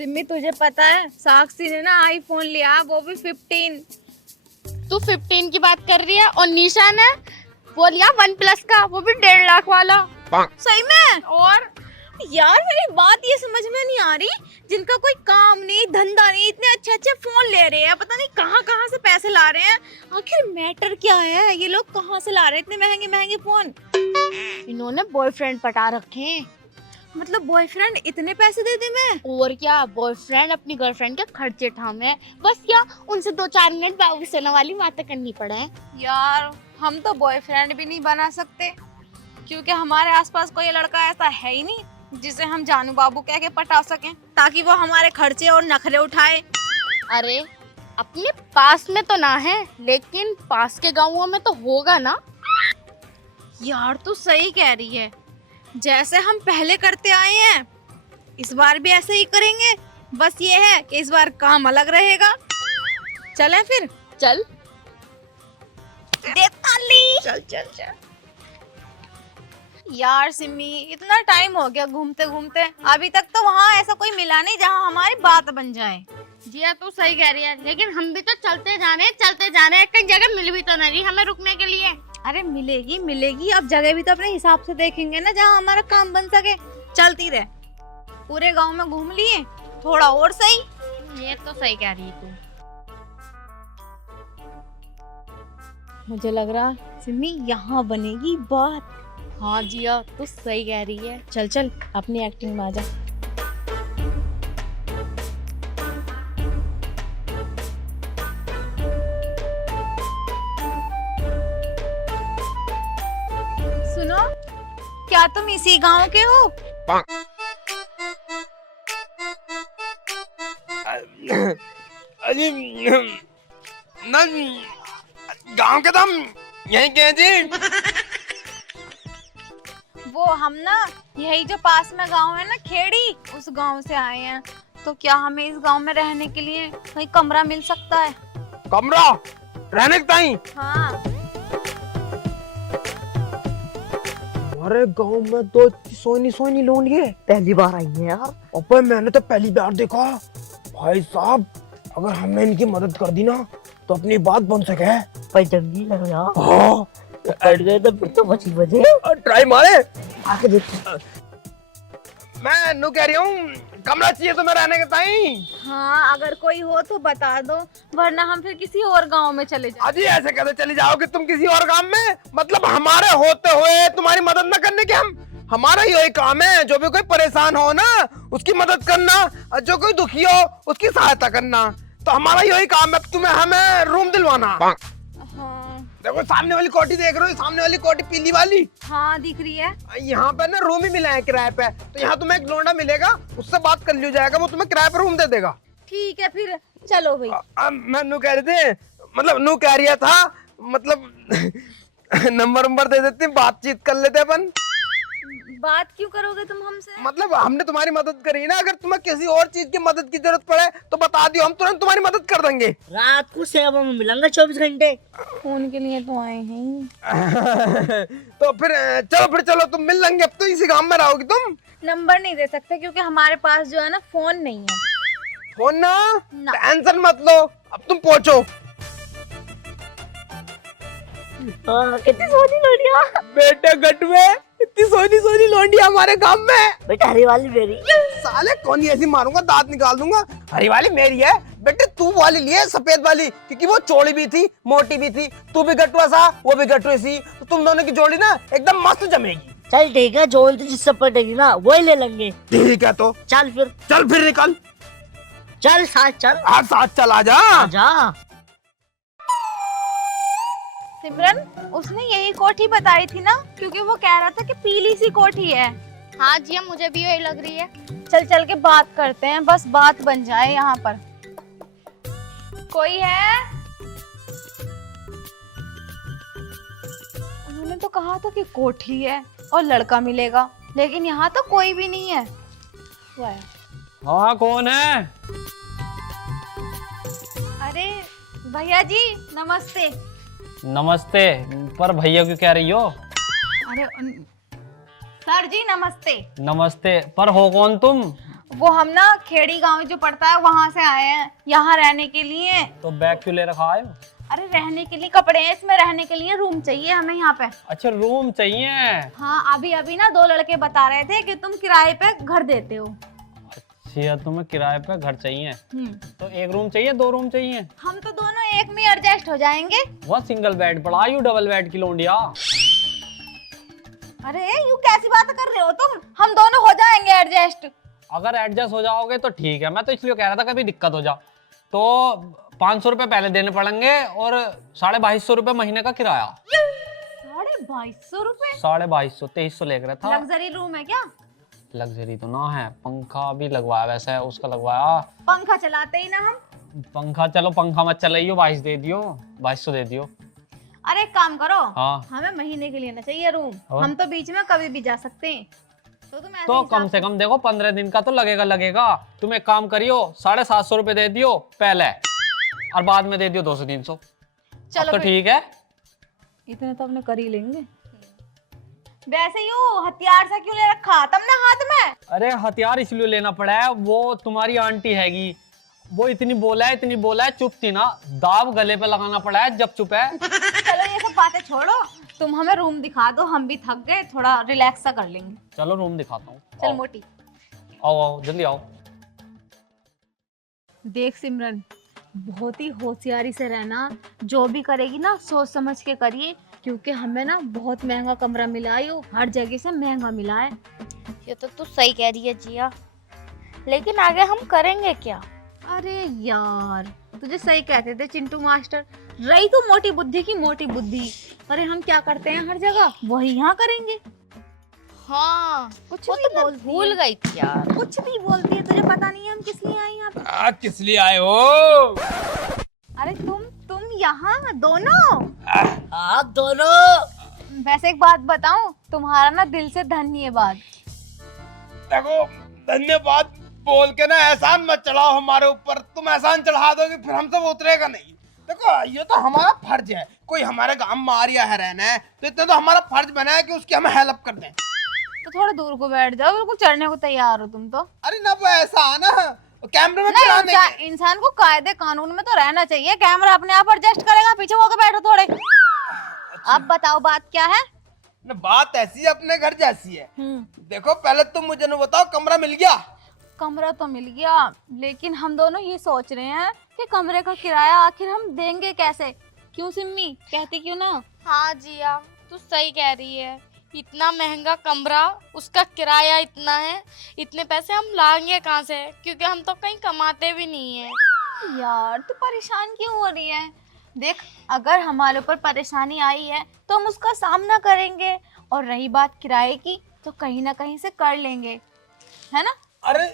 सिम्मी तुझे पता है साक्षी ने ना आईफोन लिया, वो भी 15। तू 15 की बात कर रही है और निशा ने वो लिया OnePlus का, वो भी 1.5 लाख वाला। सही में? और यार मेरी बात ये समझ में नहीं आ रही, जिनका कोई काम नहीं धंधा नहीं, इतने अच्छे अच्छे फोन ले रहे हैं, पता नहीं कहाँ कहाँ से पैसे ला रहे हैं। आखिर मैटर क्या है, ये लोग कहाँ से ला रहे हैं इतने महंगे महंगे फोन? इन्होंने बॉयफ्रेंड पटा रखे हैं। मतलब बॉयफ्रेंड इतने पैसे दे दे मैं? और क्या, बॉयफ्रेंड अपनी गर्लफ्रेंड के खर्चे ठामे, बस क्या उनसे 2-4 मिनट बाबू सेना वाली बातें करनी पड़े। यार हम तो बॉयफ्रेंड भी नहीं बना सकते, क्योंकि हमारे आसपास कोई लड़का ऐसा है ही नहीं जिसे हम जानू बाबू कह के पटा सकें, ताकि वो हमारे खर्चे और नखरे उठाए। अरे अपने पास में तो ना है, लेकिन पास के गांवों में तो होगा ना। यार तू सही कह रही है, जैसे हम पहले करते आए हैं इस बार भी ऐसे ही करेंगे। बस ये है कि इस बार काम अलग रहेगा। चलें फिर? चल दे ताली। चल चल चल। यार सिमी इतना टाइम हो गया घूमते घूमते, अभी तक तो वहाँ ऐसा कोई मिला नहीं जहाँ हमारी बात बन जाए। जिया तू सही कह रही है, लेकिन हम भी तो चलते जा रहे हैं, कहीं जगह मिल भी तो नहीं रही हमें रुकने के लिए। अरे मिलेगी मिलेगी, अब जगह भी तो अपने हिसाब से देखेंगे ना जहाँ हमारा काम बन सके। चलती रहे, पूरे गांव में घूम लिए, थोड़ा और सही। ये तो सही कह रही है तू। मुझे लग रहा सिमी यहाँ बनेगी बात। हाँ जिया तू सही कह रही है। चल चल अपनी एक्टिंग में आ जा। सुनो, क्या तुम इसी गांव के हो? अजी ना गांव के तुम यही कहे जी। वो हम ना यही जो पास में गांव है ना खेड़ी, उस गांव से आए हैं। तो क्या हमें इस गांव में रहने के लिए कहीं कमरा मिल सकता है? कमरा रहने के ताई? हाँ। हमारे गांव में तो सोनी सोनी लोंडिये पहली बार आई है यार। अबे मैंने तो पहली बार देखा। भाई साहब अगर हमने इनकी मदद कर दी ना तो अपनी बात बन सके। भाई जंगली लग रहा। हाँ अट गए तो फिर तो बची बजे। ट्राई मारे आके देख। मैं नु कह रही हूँ कमरा चाहिए तो मैं रहने के ताई। हाँ अगर कोई हो तो बता दो, वरना हम फिर किसी और गांव में चले जाएं। अजी ऐसे कैसे चली जाओगे तुम किसी और काम में? मतलब हमारे होते हुए तुम्हारी मदद न करने के हमारा यही काम है। जो भी कोई परेशान हो ना उसकी मदद करना, और जो कोई दुखी हो उसकी सहायता करना, तो हमारा यही काम है। तुम्हें हमें रूम दिलवाना। हाँ देखो सामने वाली कोठी देख रहे हो, सामने वाली कोठी पीली वाली, हाँ दिख रही है। यहाँ पे ना रूम ही मिला है किराए पे। तो यहाँ तुम्हें एक लौंडा मिलेगा, उससे बात कर लिया जाएगा, वो तुम्हें किराए पे रूम दे देगा। ठीक है फिर चलो भाई। मैं नू कह रहे थे, मतलब नू कह रहा था, मतलब नंबर दे देते, बातचीत कर लेते अपन। बात क्यों करोगे तुम हमसे? मतलब हमने तुम्हारी मदद करी ना, अगर तुम्हें किसी और चीज की मदद की जरूरत पड़े तो बता दियो, हम तुरंत तुम्हारी मदद कर देंगे। रात को सेवा में मिलेंगे 24 घंटे। फोन के लिए तो आए हैं। तो फिर चलो तुम मिल लेंगे। अब तो इसी गांव में रहोगी तुम। नंबर नहीं दे सकते क्योंकि हमारे पास जो है ना फोन नहीं है। फोन ना? ना। टेंशन मत लो, अब तुम पहुंचो। कितनी सोनी लोडिया। बेटे गटवे इतनी सोनी सोनी लौंडिया हमारे गांव में। बेटा हरी वाली मेरी। साले कौन ऐसी मारूंगा, दांत निकाल दूंगा। हरी वाली मेरी है बेटे, तू वाली लिए सफेद वाली, क्योंकि वो चौड़ी भी थी मोटी भी थी। तू भी गटुआ सा वो भी गटुए सी, तो तुम दोनों की जोड़ी ना एकदम मस्त जमेगी। चल ठीक है, जो जिससे पटेगी ना वही ले लेंगे। ठीक है तो चल फिर निकल। चल साथ चल। आज साथ चला जा। आजा। सिमरन उसने यही कोठी बताई थी ना, क्योंकि वो कह रहा था कि पीली सी कोठी है। हाँ जिया मुझे भी यही लग रही है। चल चल के बात करते हैं, बस बात बन जाए। यहाँ पर कोई है? उन्होंने तो कहा था कि कोठी है और लड़का मिलेगा, लेकिन यहाँ तो कोई भी नहीं है। हाँ कौन है? अरे भैया जी नमस्ते। नमस्ते, पर भैया क्यों कह रही हो? अरे सर जी नमस्ते। नमस्ते, पर हो कौन तुम? वो हम ना खेड़ी गांव जो पड़ता है वहां से आए हैं यहाँ रहने के लिए। तो बैग क्यों ले रखा है? अरे रहने के लिए कपड़े हैं, इसमें रहने के लिए रूम चाहिए हमें यहाँ पे। अच्छा रूम चाहिए। हाँ अभी अभी ना 2 लड़के बता रहे थे कि तुम किराए पे घर देते हो। अच्छा तुम्हें किराए पे घर चाहिए, तो 1 रूम चाहिए 2 रूम चाहिए? हम तो दोनों एक में एडजस्ट हो जाएंगे। वो सिंगल बेड पड़ा, यू डबल बेड की लोंडिया। अरे यू कैसी बात कर रहे हो तुम, हम दोनों हो जाएंगे एडजस्ट। अगर एडजस्ट हो जाओगे तो ठीक है, मैं तो इसलिए कह रहा था कभी दिक्कत हो जा तो 500 रुपए पहले देने पड़ेंगे और 2250 रुपए महीने का किराया। 2250 रुपए? 2250 2300 ले रहा था। लग्जरी रूम है क्या? लग्जरी तो ना है, पंखा भी लगवाया, वैसे उसका लगवाया। पंखा चलाते ही ना हम। पंखा चलो पंखा मत चलाइयो, 2200 दे दियो। अरे एक काम करो, हाँ। हमें महीने के लिए ना चाहिए रूम, हम तो बीच में कभी भी जा सकते हैं। तो तुम ऐसे तो हिसाब कम से कम देखो 15 दिन का तो लगेगा। तुम एक काम करियो 750 रुपए दे दियो पहले और बाद में दे दियो 200-300। चलो तो ठीक है, इतने तो अपने कर ही लेंगे। वैसे यू हथियार सा क्यों ले रखा तुमने हाथ में? अरे हथियार इसलिए लेना पड़ा है, वो तुम्हारी आंटी हैगी, वो इतनी बोला है चुप थी ना, दाव गले पे लगाना पड़ा है जब चुप है। चलो ये सब बातें छोड़ो, तुम हमें रूम दिखा दो, हम भी थक गए, थोड़ा रिलैक्स सा कर लेंगे। चलो रूम दिखाता हूँ। चल मोटी आओ जल्दी आओ। देख सिमरन, बहुत ही होशियारी से रहना, जो भी करेगी ना सोच समझ के करिए, क्योंकि हमें ना बहुत महंगा कमरा मिला है, यो हर जगह से महंगा मिला है। ये तो तू सही कह रही है जिया, लेकिन आगे हम करेंगे क्या? अरे यार तुझे सही कहते थे चिंटू मास्टर, रही तो मोटी बुद्धि की मोटी बुद्धि। अरे हम क्या करते हैं हर जगह, वही यहाँ करेंगे। हाँ कुछ वो भी तो मैं बोलती भूल है। गई थी यार। कुछ भी बोलती है, तुझे पता नहीं है हम किस लिए आए यहाँ पे? किस लिए आए हो? अरे तुम यहाँ दोनों? आप दोनों। वैसे एक बात बताऊं, तुम्हारा ना दिल से धन्यवाद। देखो धन्यवाद बोल के ना एहसान मत चढ़ाओ हमारे ऊपर, तुम एहसान चढ़ा दोगे फिर हमसे वो उतरेगा नहीं। देखो ये तो हमारा फर्ज है, कोई हमारे गांव में आ रहा है रहना है तो इतना तो हमारा फर्ज बना है कि उसकी हमें हेल्प कर दें। तो थोड़ा दूर को बैठ जाओ, बिल्कुल चढ़ने को तैयार हो तुम तो। अरे ना वो ऐसा है ना, कैमरे में नहीं, चढ़ाने के। इंसान को कायदे कानून में तो रहना चाहिए, कैमरा अपने आप एडजस्ट करेगा, पीछे होकर बैठो थोड़े। अब बताओ बात क्या है? ना बात ऐसी है, अपने घर जैसी है। देखो पहले तुम मुझे न बताओ, कमरा मिल गया? कमरा तो मिल गया, लेकिन हम दोनों ये सोच रहे हैं कि कमरे का किराया आखिर हम देंगे कैसे। क्यों सिम्मी, कहती क्यों ना? हाँ जिया तू सही कह रही है, इतना महंगा कमरा, उसका किराया इतना है, इतने पैसे हम लाएंगे कहाँ से, क्योंकि हम तो कहीं कमाते भी नहीं है। यार तू परेशान क्यों हो रही है? देख अगर हमारे ऊपर परेशानी आई है तो हम उसका सामना करेंगे, और रही बात किराए की तो कहीं ना कहीं से कर लेंगे, है ना? अरे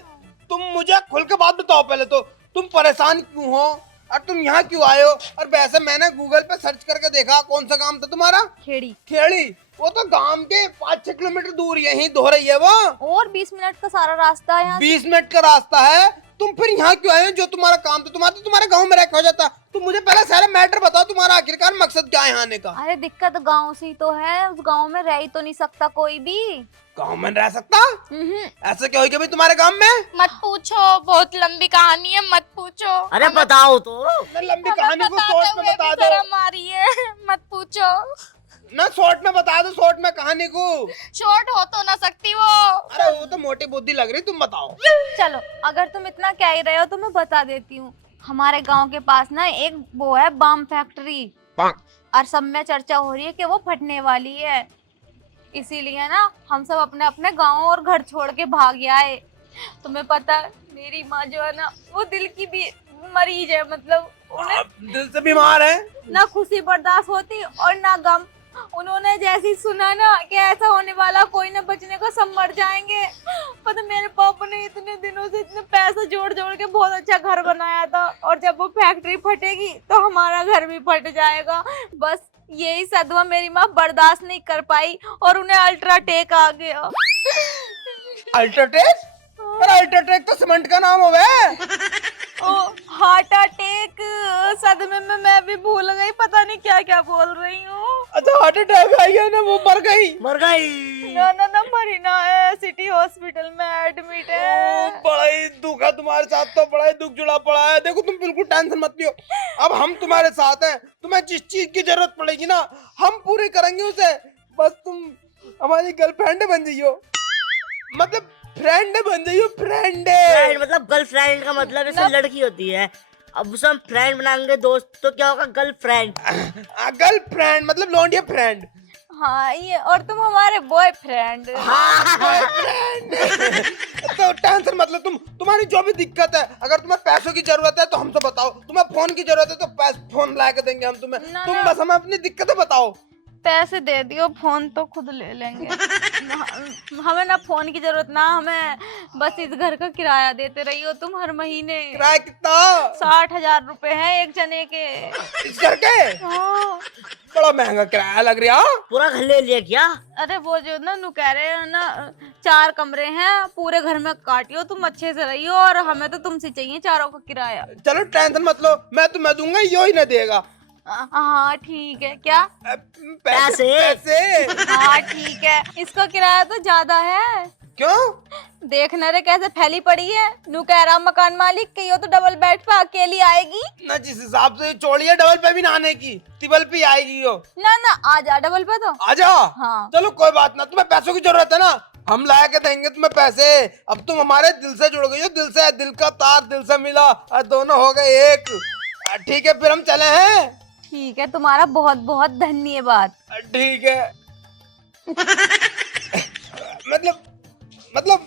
तुम मुझे खुल के बात बताओ पहले तो, तुम परेशान क्यों हो और तुम यहाँ क्यों आए हो? और वैसे मैंने गूगल पे सर्च करके देखा, कौन सा काम था तुम्हारा? खेड़ी। खेड़ी, वो तो गांव के 5-6 किलोमीटर दूर यहीं धो रही है वो, और 20 मिनट का सारा रास्ता है यहाँ से। 20 मिनट का रास्ता है। तुम फिर यहाँ क्यों आए हो? जो तुम्हारा काम था, तुम्हारे गांव में रह के हो जाता। तुम मुझे पहले सारे मैटर बताओ, तुम्हारा आखिरकार मकसद क्या है यहाँ आने का? अरे दिक्कत गांव से ही तो है, उस गांव में रह ही तो नहीं सकता कोई भी। गांव में रह सकता? ऐसा क्या हो गया भाई तुम्हारे गांव में? मत पूछो, बहुत लंबी कहानी है, मत पूछो। अरे बताओ तो। मैं लंबी कहानी को शॉर्ट में बता दो। शर्म आ रही है, मत पूछो। ना शॉर्ट में बता दो, शॉर्ट में कहानी को। शॉर्ट हो तो ना सकती वो। अरे वो तो मोटी बुद्धि लग रही, तुम बताओ। चलो अगर तुम इतना कह ही रहे हो तो मैं बता देती हूँ। हमारे गांव के पास ना एक वो है बम फैक्ट्री, और सब में चर्चा हो रही है कि वो फटने वाली है, इसीलिए ना हम सब अपने अपने गांव और घर छोड़ के भाग आए। तुम्हें पता है मेरी माँ जो है ना, वो दिल की भी मरीज है, मतलब उन्हें दिल से बीमार है। ना खुशी बर्दाश्त होती और ना गम। उन्होंने जैसे ही सुना ना कि ऐसा होने वाला, कोई ना बचने को, सब मर जाएंगे। पता मेरे पापा ने इतने दिनों से इतने पैसे जोड़ जोड़ के बहुत अच्छा घर बनाया था, और जब वो फैक्ट्री फटेगी तो हमारा घर भी फट जाएगा। बस यही सदमा मेरी माँ बर्दाश्त नहीं कर पाई और उन्हें अल्ट्राटेक आ गया। अल्ट्राटेक? अरे अल्ट्राटेक तो सीमेंट का नाम होवे। ओ हार्ट अटैक, सदमे में मैं भी भूल गई, पता नहीं क्या क्या बोल रही हूँ। अच्छा हार्ट अटैक आई है ना, वो मर गई। मर गई। ना मरीना है, सिटी हॉस्पिटल में एडमिट है। बड़ा ही दुख है तुम्हारे साथ, तो बड़ा ही दुख जुड़ा पड़ा है। देखो तुम बिल्कुल टेंशन मत लियो, अब हम तुम्हारे साथ हैं। तुम्हें जिस चीज की जरूरत पड़ेगी ना हम पूरी करेंगे उसे, बस तुम हमारी गर्लफ्रेंड बन जाइयो, मतलब फ्रेंड बन जाइयो। फ्रेंड फ्रेंड मतलब गर्लफ्रेंड का मतलब जैसे लड़की होती है, अब उसे हम फ्रेंड बनाएंगे दोस्त, तो क्या होगा गर्लफ्रेंड। गर्लफ्रेंड मतलब लौंडिया फ्रेंड। हाँ ये, और तुम हमारे बॉयफ्रेंड। तो टेंशन मतलब तुम्हारी जो भी दिक्कत है, अगर तुम्हें पैसों की जरूरत है तो हमसे बताओ, तुम्हें फोन की जरूरत है तो फोन ला के देंगे हम तुम्हें। तुम बस हमें अपनी दिक्कतें बताओ। पैसे दे दियो, फोन तो खुद ले लेंगे। हमें ना फोन की जरूरत ना, हमें बस इस घर का किराया देते रहियो तुम हर महीने। किराया कितना? 60,000 रुपए है एक जने के। इस घर के? हाँ। बड़ा महंगा किराया लग रहा। पूरा घर ले लिया क्या? अरे वो जो ना नु कह रहे हैं ना 4 कमरे हैं, पूरे घर में काटियो तुम अच्छे से रहियो, और हमें तो तुमसे चाहिए चारों का किराया। चलो टेंशन मत लो, मैं तुम्हें दूंगा, यो ही न देगा। हाँ ठीक है। क्या? पैसे? हाँ ठीक है, इसका किराया तो ज्यादा है। क्यों? देखना रे कैसे फैली पड़ी है। नू कह रहा मकान मालिक कि यो तो डबल बेड पे अकेली आएगी ना, जिस हिसाब से चौड़ी है डबल पे भी ना आने की, टिबल पे आएगी यो। ना आ जा डबल पे तो आजा। हाँ। चलो कोई बात ना, तुम्हें पैसों की जरूरत है ना, हम ला के देंगे तुम्हें पैसे। अब तुम हमारे दिल से जुड़ गई हो, दिल से, दिल का तार दिल से मिला और दोनों हो गए एक। ठीक है फिर हम चले हैं। ठीक है, तुम्हारा बहुत बहुत धन्यवाद। ठीक है। मतलब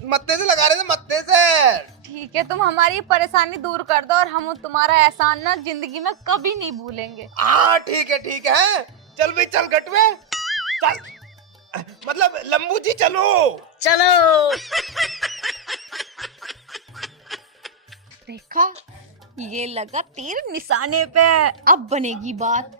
मत्थे से लगा रहे थे, मत्थे से। ठीक है, तुम हमारी परेशानी दूर कर दो और हम तुम्हारा एहसान ना जिंदगी में कभी नहीं भूलेंगे। हाँ ठीक है। चल भाई चल गटवे चल, मतलब लंबू जी चलो। चलो। देखा, ये लगा तीर निशाने पे। अब बनेगी बात,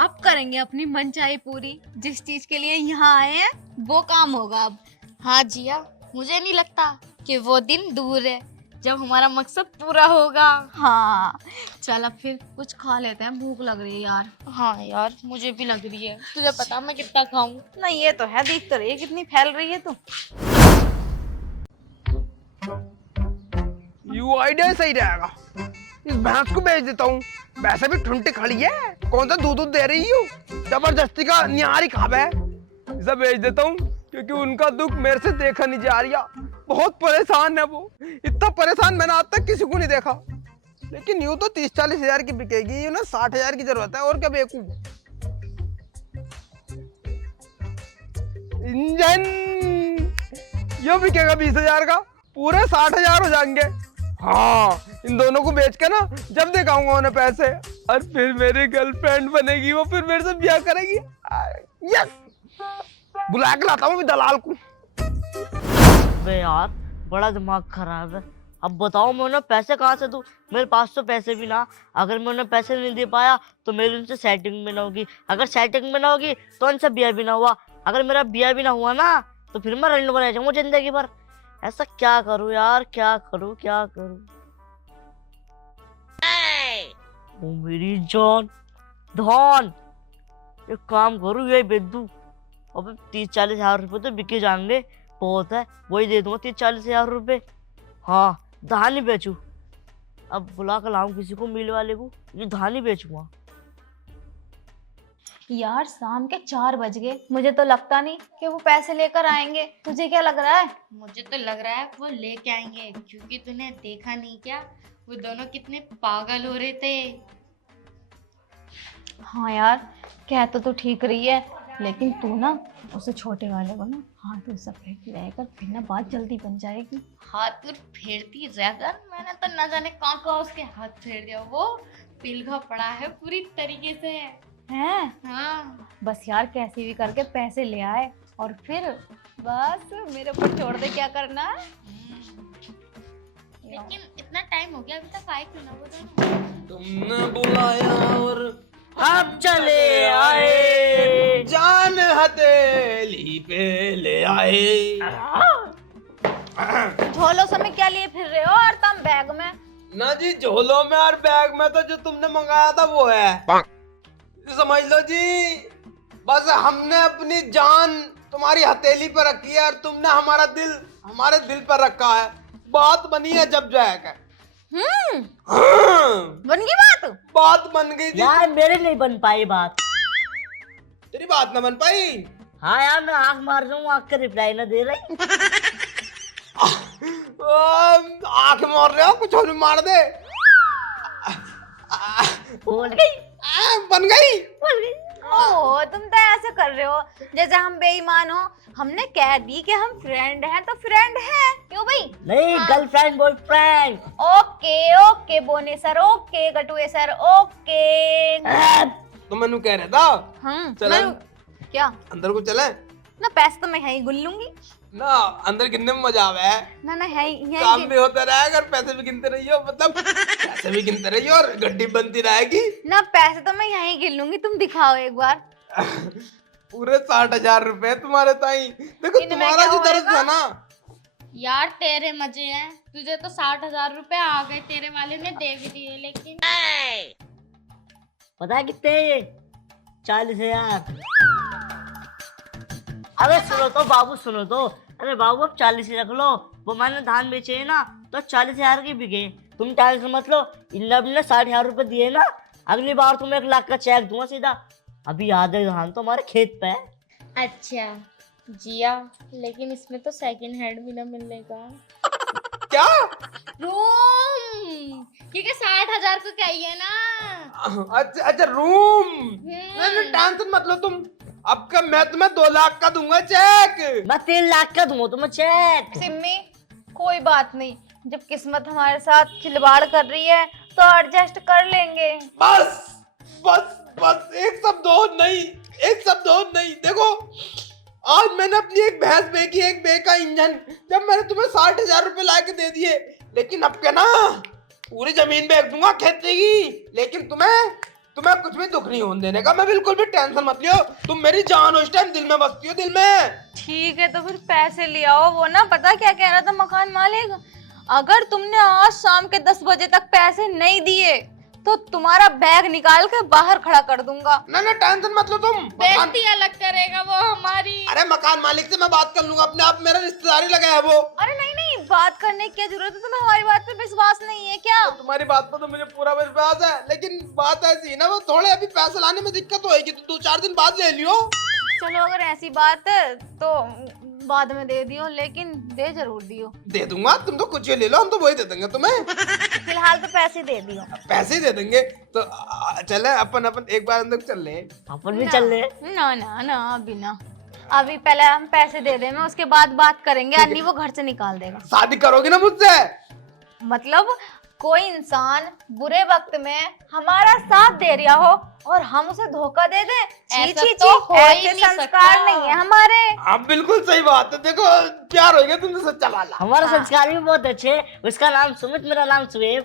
अब करेंगे अपनी मनचाही पूरी। जिस चीज के लिए यहाँ आए हैं वो काम होगा अब। हाँ जिया, मुझे नहीं लगता कि वो दिन दूर है जब हमारा मकसद पूरा होगा। हाँ चल अब फिर कुछ खा लेते हैं, भूख लग रही है यार। हाँ यार, मुझे भी लग रही है। तुझे पता मैं कितना खाऊं? नहीं ये तो है, दिख तो रही है कितनी फैल रही है तू। यू आइडिया सही रहेगा, इस भैंस को बेच देता हूँ। वैसे भी ठुंटी खड़ी है, कौन सा दूध दे रही हूँ, जबरदस्ती का निहारी खाब है। इसे बेच देता हूँ क्योंकि उनका दुख मेरे से देखा नहीं जा रहा। बहुत परेशान है वो, इतना परेशान मैंने आज तक किसी को नहीं देखा। लेकिन यूँ तो 30-40 हजार की बिकेगी, यूँ ना 60 हजार की जरूरत है, और क्या बेचूं। इंजन यो बिकेगा 20 हजार का, पूरे 60 हजार हो जाएंगे। हाँ इन दोनों को बेच के ना जब दिखाऊंगा उन्हें पैसे, और फिर मेरी गर्लफ्रेंड बनेगी, वो फिर मेरे से ब्याह करेगी। यस, बुला के लाता हूँ अभी दलाल को। बे यार बड़ा दिमाग खराब है। अब बताओ मैं उन्हें पैसे कहाँ से दूं? मेरे पास तो पैसे भी ना। अगर मैं उन्हें पैसे नहीं दे पाया तो मेरी उनसे सेटिंग भी ना होगी, अगर सेटिंग भी ना होगी तो उनसे ब्याह भी ना हुआ, अगर मेरा ब्याह भी ना हुआ ना तो फिर मैं रंड बना जाऊंगा जिंदगी भर। ऐसा क्या करूं यार, क्या करूं। ओ मेरी जान धन, एक काम करूं यही बेच दूं। अब 30-40 हजार रुपए तो बिके जाएंगे, बहुत है, वही दे दूंगा 30-40 हजार रुपए। हाँ धान ही बेचू, अब बुला कर लाऊं किसी को, मिल वाले को, ये धान ही बेचूंगा। यार शाम के 4 बज गए, मुझे तो लगता नहीं कि वो पैसे लेकर आएंगे। तुझे क्या लग रहा है? मुझे तो लग रहा है वो लेके आएंगे, क्योंकि तूने देखा नहीं क्या, वो दोनों कितने पागल हो रहे थे। हाँ यार, कह तो तू ठीक रही है, लेकिन तू ना उसे छोटे वाले को ना हाथ उसे फेंकती रहेगा, फिर ना बात जल्दी बन जाएगी। हाथ फेरती रहकर, मैंने तो न जाने कहाँ कहाँ उसके हाथ फेर दिया, वो पिलघा पड़ा है पूरी तरीके से। हैं? हाँ बस यार कैसे भी करके पैसे ले आए और फिर बस मेरे ऊपर छोड़ दे, क्या करना है। लेकिन इतना टाइम हो गया अभी तक आए क्यों ना वो दोनों? तुमने बुलाया और हम चले आए, जान हथेली पे ले आए। झोलो समय क्या लिए फिर रहे हो और तुम बैग में? ना जी, झोलों में और बैग में तो जो तुमने मंगाया था वो है, समझ लो जी। बस हमने अपनी जान तुम्हारी हथेली पर रखी है और तुमने हमारे दिल पर रखा है। बात बनी है जब जाएगा। बन गई बात। बात बन गई थी। यार मेरे नहीं बन पाई बात। तेरी बात ना बन पाई। हाँ यार मैं आंख मार रहा हूँ, आंख का रिप्लाई ना दे रही। आंख मार रहे हो, कुछ और भी मार दे। बोल गई। बन गई। ओ तुम तो ऐसे कर रहे हो जैसे हम बेईमान हो। हमने कह दी कि हम फ्रेंड हैं तो फ्रेंड हैं, क्यों भाई? नहीं गर्लफ्रेंड बॉयफ्रेंड। ओके ओके बोने सर, ओके गटुए सर, ओके। तो मैनू कह रहा था चले क्या अंदर को चले ना, पैसे तो मैं यहीं गुल लूंगी ना। अंदर गिनने में मजा आवे है। ना ना यहीं काम भी होता रहेगा और पैसे भी गिनते रहियो, मतलब पैसे भी गिनते रहियो और गड्डी बनती रहेगी ना। पैसे तो मैं यहीं गिन लूंगी, तुम दिखाओ एक बार। पूरे 60,000 रुपए तुम्हारे ताई। देखो इनमें तुम्हारा क्या जो दर्द होएगा? था ना। यार तेरे मजे हैं, तुझे तो 60,000 रुपए आ गए, तेरे वाले ने दे भी दिए, लेकिन पता है कितने? 40,000। अरे सुनो तो बाबू, सुनो तो। अरे बाबू अब 40 रख लो, वो मैंने धान बेचे है ना तो 40,000 के बिके। तुम टेंशन मत लो, इन 60,000 रुपए दिए ना, अगली बार तुम्हें 1 लाख का चेक दूंगा सीधा। अभी आधे धान तो हमारे खेत पे है। अच्छा जिया, लेकिन इसमें तो सेकंड हैंड भी ना मिलेगा। क्या? रूम, क्योंकि 60,000 को चाहिए ना। अच्छा अच्छा रूम। नहीं टेंशन मत लो तुम। अब का मैं तुम्हें 2 लाख का दूंगा चेक। मैं 3 लाख का दूंगा तुम्हें चेक। सिम्मी कोई बात नहीं, जब किस्मत हमारे साथ खिलवाड़ कर रही है तो एडजस्ट कर लेंगे। बस बस बस एक शब्द और नहीं, एक शब्द और नहीं। देखो आज मैंने अपनी एक भैंस बेची, एक बे का इंजन, जब मैंने तुम्हें 60,000 रुपए ला के दे दिए, लेकिन अब क्या ना पूरी जमीन बेच दूंगा खेती की। लेकिन तुम्हें कुछ भी दुख नहीं होने देने का। मैं बिल्कुल भी टेंशन मत लियो, तुम मेरी जान हो, इस टाइम दिल में बसती हो, दिल में। ठीक है तो फिर पैसे ले आओ। वो ना पता क्या कह रहा था मकान मालिक, अगर तुमने आज शाम के 10 बजे तक पैसे नहीं दिए तो तुम्हारा बैग निकाल के बाहर खड़ा कर दूंगा। ना ना टेंशन मत लो तुम। बेइज्जती अलग करेगा वो हमारी। अरे मकान मालिक से मैं बात कर लूंगा अपने आप, मेरा रिश्तेदारी लगा है वो। अरे नहीं नहीं, बात करने की क्या जरूरत है? तुम्हें हमारी बात पे विश्वास नहीं है क्या? तुम्हारी बात पर तो मुझे पूरा विश्वास है, लेकिन बात ऐसी है ना, वो थोड़े अभी पैसे लाने में दिक्कत होएगी, तो 2-4 दिन बाद ले लियो। चलो अगर ऐसी बात है तो बाद में दे दियो, लेकिन दे जरूर दियो। दे दूंगा, तुम तो कुछ ही ले लो, हम तो वही दे देंगे तुम्हें। फिलहाल तो पैसे दे दियो। पैसे ही दे देंगे तो चले अपन एक बार अंदर चल ले। अपन भी चल ले। ना ना ना अभी ना, अभी पहले हम पैसे दे देंगे, उसके बाद बात करेंगे। अन्नी वो घर से निकाल देगा। शादी करोगी ना मुझसे? मतलब कोई इंसान बुरे वक्त में हमारा साथ दे रहा हो और हम उसे धोखा दे दें, ऐसा छी छी तो छी, हो ही ऐसे नहीं संस्कार सकता। नहीं है हमारे। आप बिल्कुल सही बात है। देखो प्यार हो गया तुमसे सच्चा वाला। हमारा संस्कार भी बहुत अच्छे। उसका नाम सुमित, मेरा नाम सुएब।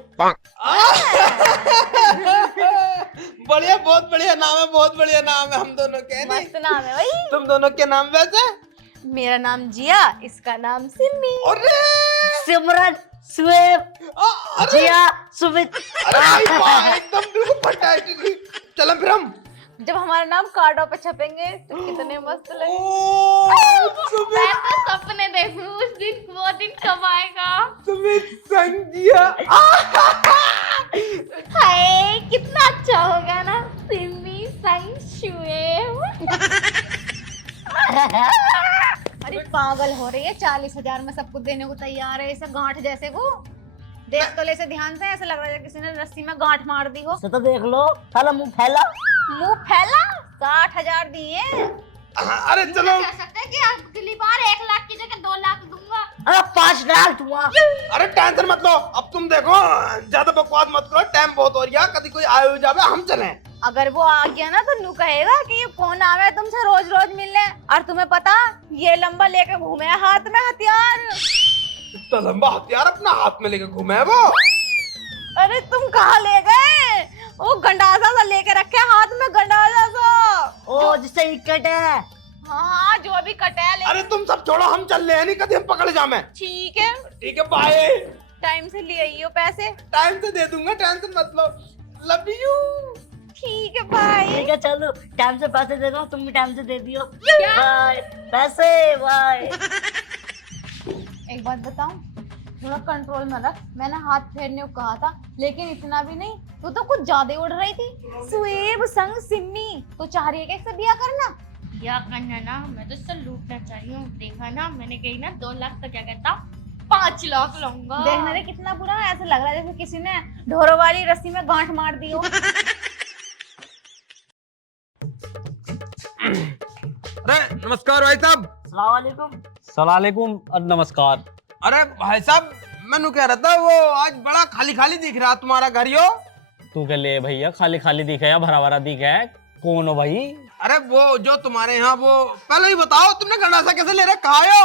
बढ़िया, बहुत बढ़िया नाम है, बहुत बढ़िया नाम है हम दोनों के। नहीं मस्त नाम है भाई। तुम दोनों के नाम वैसे? मेरा नाम जिया, इसका नाम सिम्मी। अरे सिमरन, सुएब, अरे जिया, सुमित। अरे भाई वाह, एकदम बिल्कुल फटाफट। चलो फिर हम जब हमारा नाम कार्डों पे छपेंगे तो कितने मस्त लगेंगे। सुमित मैं तो सपने देखूं उस दिन, वो दिन कब आएगा। सुमित संजिया। हाय कितना अच्छा होगा ना, सिमी संग शुएब। अरे पागल हो रही है, 40,000 में सब कुछ देने को तैयार है, ऐसा गांठ जैसे को। देख तो ले से ध्यान से, ऐसा लग रहा है किसी ने रस्सी में गांठ मार दी हो। तो देख लो, साला मुंह फैला। मुंह फैला, 60,000 दिए। अरे चलो कह सकते हैं कि अगली बार 1 लाख की जगह 2 लाख दूंगा। अरे 5 लाख दूंगा। अरे टेंशन मत लो, अब तुम देखो ज्यादा बकवास मत करो, टाइम बहुत हो रहा है, कभी कोई आए हो जावे, हम चलें। अगर वो आ गया ना तो नू कहेगा कि ये कौन आवे है तुमसे रोज रोज मिलने, और तुम्हें पता ये लंबा लेके घूमे है हाथ में हथियार। इतना लंबा हथियार अपना हाथ में लेके घूमे है वो। अरे तुम कहाँ ले गए? वो गंडासा सा लेके रखे हाथ में, गंडासा सा। ओ जिससे इकट है। हाँ जो भी कटे है, अरे तुम सब छोड़ो, हम चल रहे हैं, नहीं कभी हम पकड़ जामे। ठीक है ठीक है बाय। टाइम से ले आइयो पैसे। टाइम से दे दूंगा, टेंशन मत लो। Love you. ठीक है बाय। ठीक है चलो, टाइम से पैसे दे दो, तुम भी टाइम से दे दियो। बाय पैसे, बाय। एक बात बताऊं, थोड़ा कंट्रोल में रख। मैंने हाथ फेरने को कहा था, लेकिन इतना भी नहीं। तू तो कुछ ज्यादा उड़ रही थी। सुएब संग सिम्मी, तो चाह रही है क्या इससे ब्याह करना? क्या करना ना, मैं तो इससे लूटना चाहिए हूँ। देखा ना, मैंने कही ना 2 लाख तो क्या कहता, 5 लाख लाऊंगा। देखने रे कितना बुरा है, ऐसा लग रहा है जैसे किसी ने ढोरों वाली रस्सी में गांठ मार दी हो। अरे नमस्कार भाई साहब। अस्सलाम वालेकुम। सलालेकुम और नमस्कार। अरे भाई साहब, मैंने कह रहा था वो आज बड़ा खाली खाली दिख रहा तुम्हारा घर यो। तू क्या ले भैया, खाली खाली दिखा है या भरा भरा दिखा है? कौन हो भाई? अरे वो जो तुम्हारे यहाँ वो, पहले ही बताओ तुमने गंडासा कैसे ले रखा है?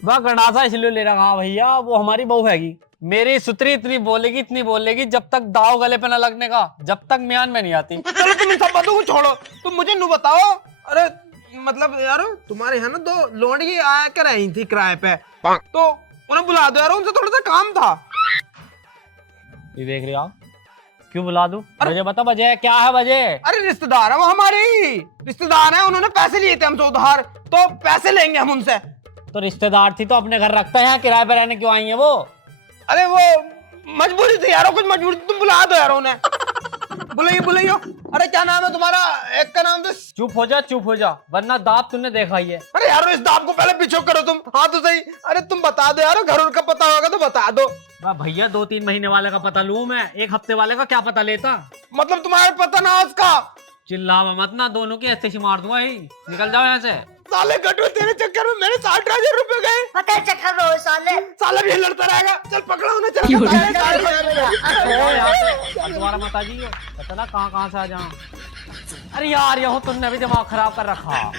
वह गंडासा इसलिए ले रहा हाँ भैया, वो हमारी बहू हैगी। मेरी सुतरी इतनी बोलेगी जब तक दाव गले पे न लगने का, जब तक म्यान में नहीं आती। चलो तुम इन सब बातों को छोड़ो, तुम मुझे नू बताओ। अरे मतलब यार तुम्हारे यहाँ ना 2 लौंडी आया कर रही थी किराए पे, तो उन्हें बुला दो यार, उनसे थोड़ा सा काम था। ये देख रहे हो आप, क्यों बुला दूं? वजह बता, वजह क्या है वजह? अरे रिश्तेदार है वो, हमारे ही रिश्तेदार है, उन्होंने पैसे लिए थे हमसे उधार, तो पैसे लेंगे हम उनसे। तो रिश्तेदार थी तो अपने घर रखते हैं, किराए पे रहने क्यों आई है वो? अरे वो मजबूरी थी यार, कुछ मजबूरी थी, तुम बुला दो यार उन्हें। बुलाइयो। अरे क्या नाम है तुम्हारा? एक का नाम तो चुप हो जा, वरना दाब तूने देखा ही है। अरे यार इस दाब को पहले पीछे करो तुम। हाँ तो सही। अरे तुम बता दो यार, घर उनका पता होगा तो बता दो। भैया 2-3 महीने वाले का पता लूं मैं, 1 हफ्ते वाले का क्या पता लेता? मतलब तुम्हारे पता ना उसका? चिल्लावा मत ना, दोनों की ऐसे ही मार दूंगा ही। निकल जाओ यहाँ से। साले गटू, तेरे चक्कर में मेरे 60,000 रुपए गए। पता है चक्कर में हो साले। साला भी लड़ता रहेगा। चल पकड़ा उन्हें, चल। ओ यहाँ से, अब दोबारा मत आ जाइयो, पता ना कहाँ से आ जाऊं। अरे यार, यहो तुमने भी दिमाग खराब कर रखा।